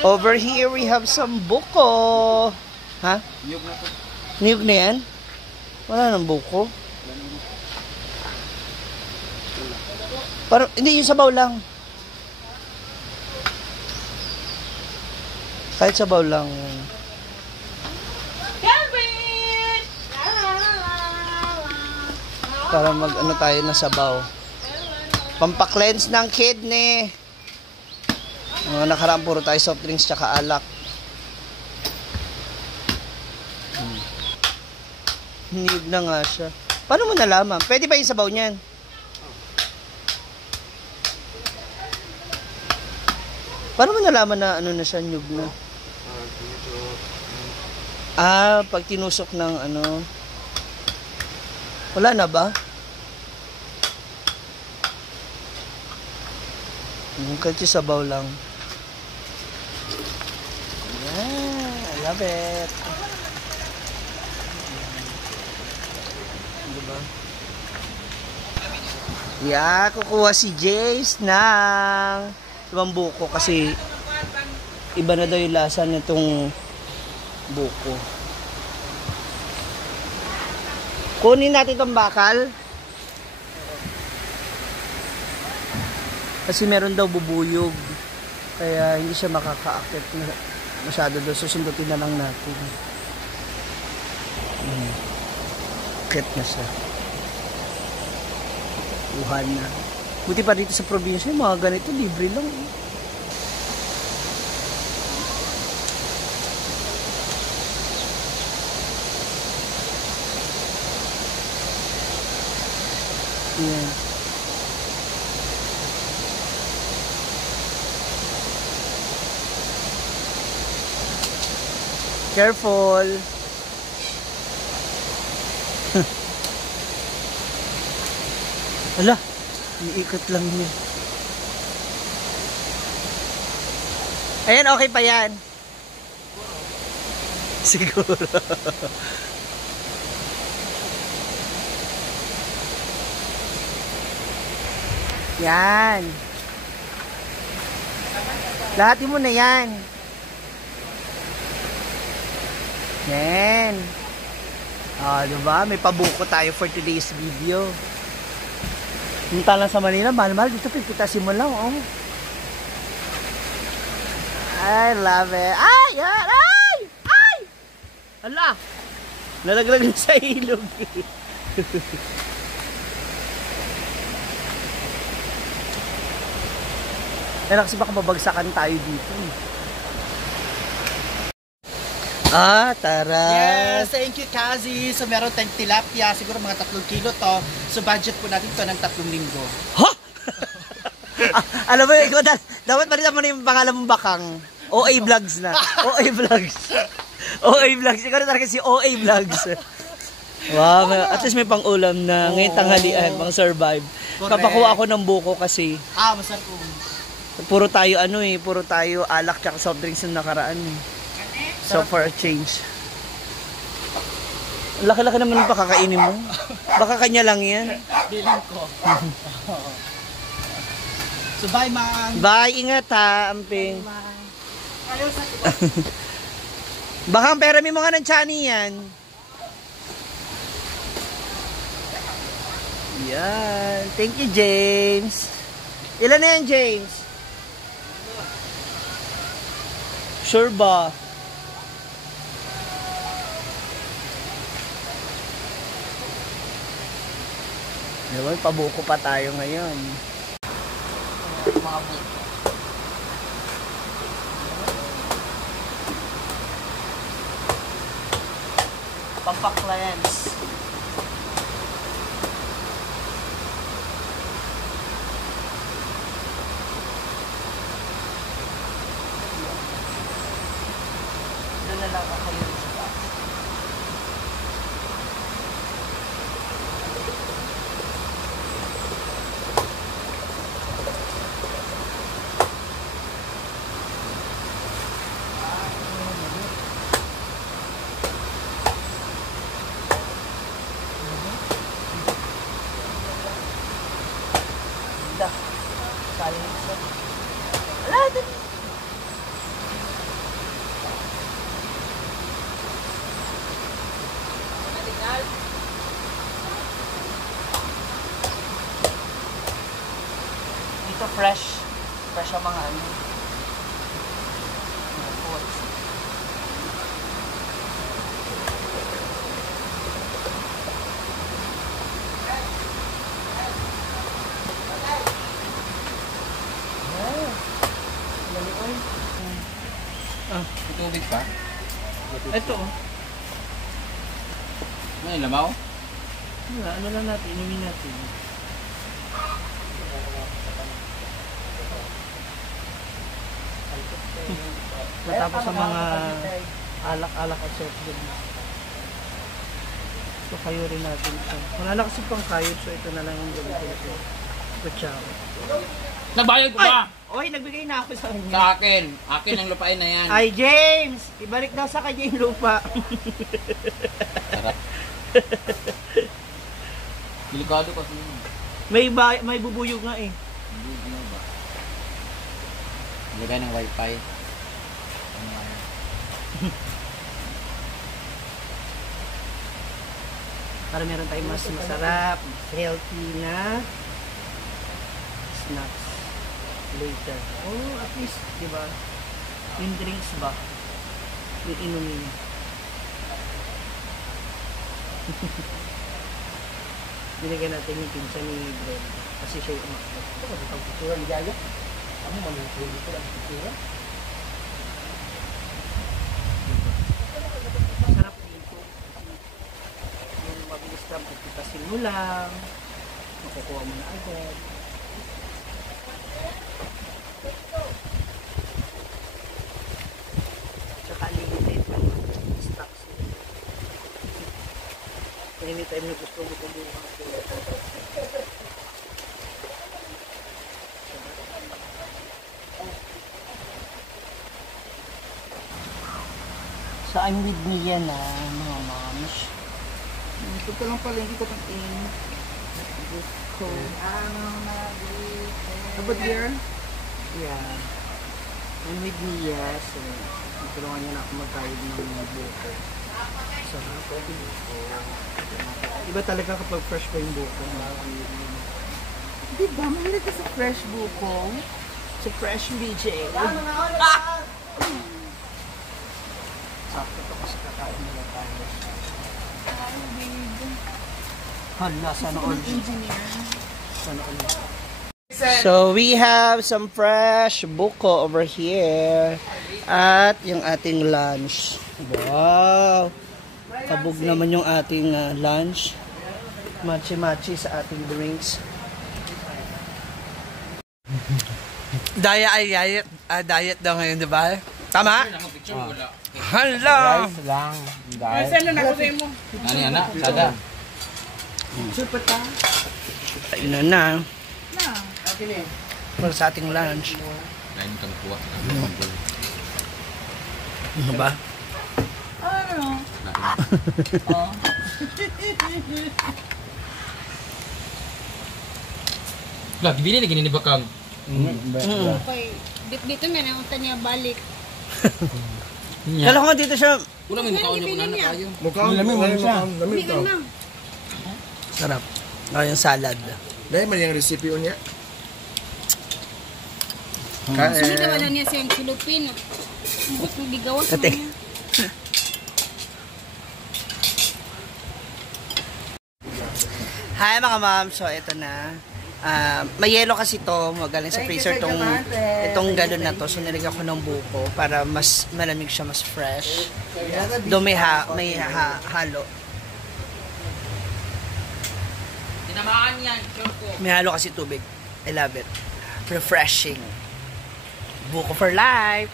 Over here, we have some buko. Ha? Niyog na to. Niyog na yan? Wala nang buko. Parang, hindi, yung sabaw lang. Kahit sabaw lang. Para mag-ano tayo na sabaw. Pampaklense ng kidney. Mga nakaraan puro tayo soft drinks tsaka alak. Niyog na nga siya. Paano mo nalaman? Pwede ba yung sabaw niyan? Paano mo nalaman na ano na siya, niyog na? Pag tinusok ng ano. Wala na ba? Kahit yung sabaw lang. Yeah, I love it. Diba? Yeah, kukuha si Jace ng ibang buko kasi iba na daw yung lasa nitong buko. Kunin natin itong bakal. Kasi meron daw bubuyog. Kaya hindi siya makaka-akit masyado doon. Susundutin na lang natin. Akit na siya. Luhan na. Buti pa dito sa probinsya, mga ganito, libre lang. Yan. Careful. Ala, iikot lang niya. Ayan, okay pa yan. Siguro. Yan. Lahatin mo na yan. Yan. Diba? May pabuko tayo for today's video. Punta lang sa Manila, mahal-mahal. Dito pipitasin mo lang, oh. I love it. Ay! Yan! Ay! Ay! Hala! Nalaglag na sa ilog. Kaya kasi baka mabagsakan tayo dito. Tara. Yes, thank you, Kazi. So, meron tayong tilapia. Siguro mga 3 kilo to. So, budget po natin to ng 3 linggo. Ha? Alam mo, ikaw, dapat marita mo na yung pangalan mong bakang. OA Vlogs na. OA Vlogs. OA Vlogs. Ikaw na talaga si OA Vlogs. Wow, at least may pang-ulam na. Ngayon tanghalian, pang survive. Papakuha ako ng buko kasi. Masarap po. Puro tayo puro tayo alak tsaka soft drinks yung nakaraan eh. So for a change. Laki-laki naman yung pakakainin mo. Baka kanya lang yan. Bilang ko. So bye, Mang. Bye, ingat ha, Amping. Ayaw sa Baka ang pera mo nga ng Chani yan. Yan. Thank you, James. Ilan na yan, James? Sure ba? Diba, pabuko pa tayo ngayon. mga buko. Pampaklayans. Doon na lang ako yun sa taas. fresh. Fresh ang mga ano. Mga fruits. May tubig pa? Ito oh. May lamaw? Wala, ano lang natin, inumin natin. Matapos sa mga alak-alak at soft drinks. So kayo rin natin ito. Wala na kasi pang kayod, so ito na lang yung gamitin ko. Kutsara. Nagbayad ko ba? Oy, nagbigay na ako sa kanya. Sa akin. Akin ang lupain na yan. Ay, James! Ibalik daw sa kanya yung lupa. Sarap. Delikado kasi yun. May bubuyog nga eh. Hindi, ano ba? Lagay ng wifi. Para meron tayong mas masarap, healthy na snacks later. Oh, at least, di ba? Yung drinks ba? Yung inumin. Binigyan natin yung pinsa ni Bren. Kasi siya yung umakot. Ito kasi pag picture ang gaya. Ano manutuli ko lang picture? Masarap dito. Yung mabilis lang, pagkitasin mo lang. Makukuha mo na agad. Tsaka limited yung stocks. Anytime na gusto mo kumuha. So I'm with Mia na mga moms. Ito pa lang pala, hindi ko pang-in. Gusto. About here? Yeah. I'm with Mia, so tulungan niya na ako magkayod ng buko. Sarap. Iba talaga kapag fresh pa yung buko. Diba? Mahilig ka sa fresh buko? Sa fresh BJ. Sakto to kasi kakain nila tayo. Hala, sana all. Sana all. So we have some fresh buko over here. At yung ating lunch. Wow! Kabog naman yung ating lunch. Machi-machi sa ating drinks. Diet daw ngayon, di ba? Tama? Hala! Rice lang. Ano yan na? Sada. Kainan na. Para sa ating lunch. Kain kang kuha. Ano ba? Lah, gini lagi ni bakang. Okay. Dito nga na unta niya balik. Kala ko dito siya. Wala may mukhaon niya na kayo. Mukhang lamig siya. Lamig Hindi daw. na. Sarap. Yung salad. Dahil man yung recipe niya. Sunod naman na niya siyang Filipino. Ang bigawas mo Ate. niya. Hi mga ma'am. So ito na. May yelo kasi to, magaling sa freezer itong galon na to, so nilagyan ko ng buko para mas malamig siya, mas fresh. Do may halo. Tinamaan yan, sure ko. May halo kasi tubig. I love it. Refreshing. Buko for life.